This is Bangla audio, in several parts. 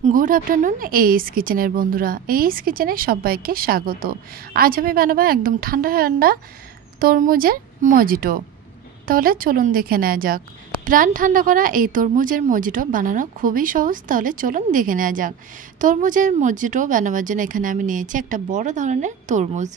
গুড আফটারনুন এইস কিচেনের বন্ধুরা, এইস কিচেনে সবাইকে স্বাগত। আজ আমি বানাবো একদম ঠান্ডা ঠান্ডা তরমুজের মজিটো। তাহলে চলুন দেখে নেওয়া যাক। প্রাণ ঠান্ডা করা এই তরমুজের মজিটো বানানো খুবই সহজ। তাহলে চলুন দেখে নেওয়া যাক। তরমুজের মজিটো বানাবার জন্য এখানে আমি নিয়েছি একটা বড় ধরনের তরমুজ।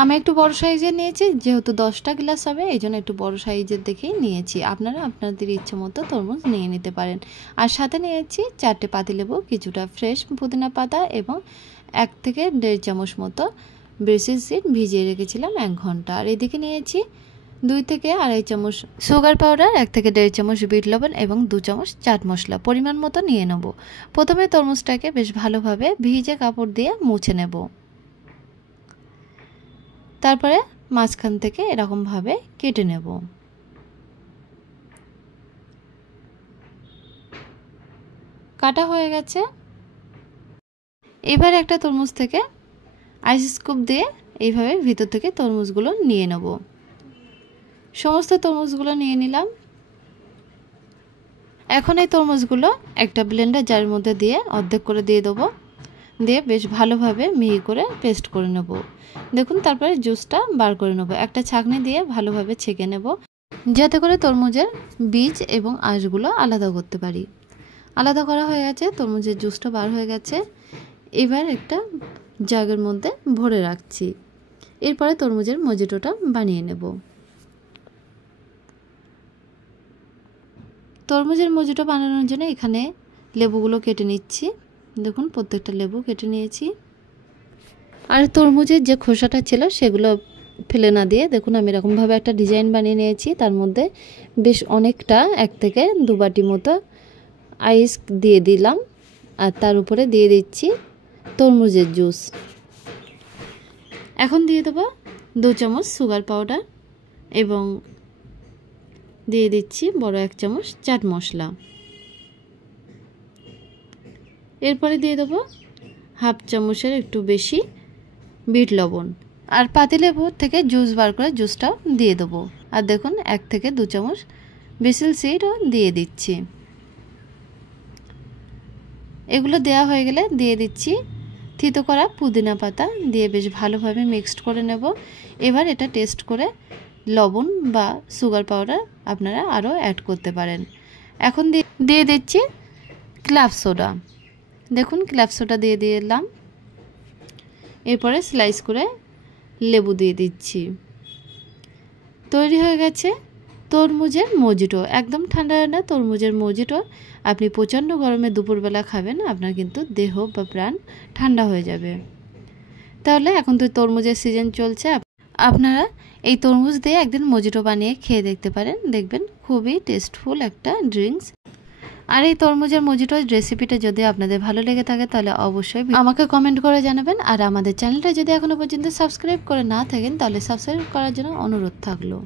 আমি একটু বড় সাইজের নিয়েছি, যেহেতু 10টা গ্লাস হবে এই জন্য একটু বড় সাইজের দেখেই নিয়েছি। আপনারা আপনাদের ইচ্ছে মতো তরমুজ নিয়ে নিতে পারেন। আর সাথে নিয়েছি 4টে পাতিলেবু, কিছুটা ফ্রেশ পুদিনা পাতা এবং 1 থেকে 1.5 চামচ মতো ব্রেসিল সিড ভিজিয়ে রেখেছিলাম 1 ঘন্টা। আর এদিকে নিয়েছি 2 থেকে 2.5 চামচ সুগার পাউডার, 1 থেকে 1.5 চামচ বিট লবণ এবং 2 চামচ চাট মশলা পরিমাণ মতো নিয়ে নেব। প্রথমে তরমুজটাকে বেশ ভালোভাবে ভিজে কাপড় দিয়ে মুছে নেব। তারপরে মাঝখান থেকে এরকম ভাবে কেটে নেব। কাটা হয়ে গেছে। এবার একটা তরমুজ থেকে আইস স্কুপ দিয়ে এইভাবে ভিতর থেকে তরমুজগুলো নিয়ে নেব। সমস্ত তরমুজগুলো নিয়ে নিলাম। এখন এই তরমুজগুলো একটা ব্লেন্ডার জারের মধ্যে দিয়ে অর্ধেক করে দিয়ে দেবো। দিয়ে বেশ ভালোভাবে মিহি করে পেস্ট করে নেব। দেখুন, তারপরে জুসটা বার করে নেব। একটা ছাঁকনি দিয়ে ভালোভাবে ছেঁকে নেব, যাতে করে তরমুজের বীজ এবং আঁশগুলো আলাদা করতে পারি। আলাদা করা হয়ে গেছে, তরমুজের জুসটা বার হয়ে গেছে। এবার একটা জাগের মধ্যে ভরে রাখছি। এরপরে তরমুজের মজিটোটা বানিয়ে নেব। তরমুজের মজিটো বানানোর জন্য এখানে লেবুগুলো কেটে নিচ্ছি। দেখুন, প্রত্যেকটা লেবু কেটে নিয়েছি। আর তরমুজের যে খোসাটা ছিল সেগুলো ফেলে না দিয়ে দেখুন আমি এরকমভাবে একটা ডিজাইন বানিয়ে নিয়েছি। তার মধ্যে বেশ অনেকটা 1 থেকে 2 বাটি মতো আইস দিয়ে দিলাম। আর তার উপরে দিয়ে দিচ্ছি তরমুজের জুস। এখন দিয়ে দেবো 2 চামচ সুগার পাউডার এবং দিয়ে দিচ্ছি বড় 1 চামচ চাট মশলা। এরপরে দিয়ে দেবো হাফ চামচের একটু বেশি বিট লবণ। আর পাতিলেবু থেকে জুস বার করে জুসটাও দিয়ে দেবো। আর দেখুন 1 থেকে 2 চামচ বেসিল সিডও দিয়ে দিচ্ছি। এগুলো দেওয়া হয়ে গেলে দিয়ে দিচ্ছি থিতো করা পুদিনা পাতা, দিয়ে বেশ ভালোভাবে মিক্সড করে নেব। এবার এটা টেস্ট করে লবণ বা সুগার পাউডার আপনারা আরও অ্যাড করতে পারেন। এখন দিয়ে দিচ্ছি ক্লাব সোডা। দেখুন, ক্লাব সোডা দিয়ে দিলাম। এরপরে স্লাইস করে লেবু দিয়ে দিচ্ছি। তৈরি হয়ে গেছে তরমুজের মজিটো। একদম ঠান্ডা ঠান্ডা তরমুজের মজিটো। আপনি প্রচণ্ড গরমে দুপুরবেলা খাবেন, আপনার কিন্তু দেহ বা প্রাণ ঠান্ডা হয়ে যাবে। তাহলে এখন তো তরমুজের সিজন চলছে, আপনারা এই তরমুজ দিয়ে একদিন মজিটো বানিয়ে খেয়ে দেখতে পারেন। দেখবেন খুবই টেস্টফুল একটা ড্রিঙ্কস। আর এই তরমুজের মজিটোর রেসিপিটা যদি আপনাদের ভালো লেগে থাকে তাহলে অবশ্যই আমাকে কমেন্ট করে জানাবেন। আর আমাদের চ্যানেলটা যদি এখনও পর্যন্ত সাবস্ক্রাইব করে না থাকেন তাহলে সাবস্ক্রাইব করার জন্য অনুরোধ থাকলো।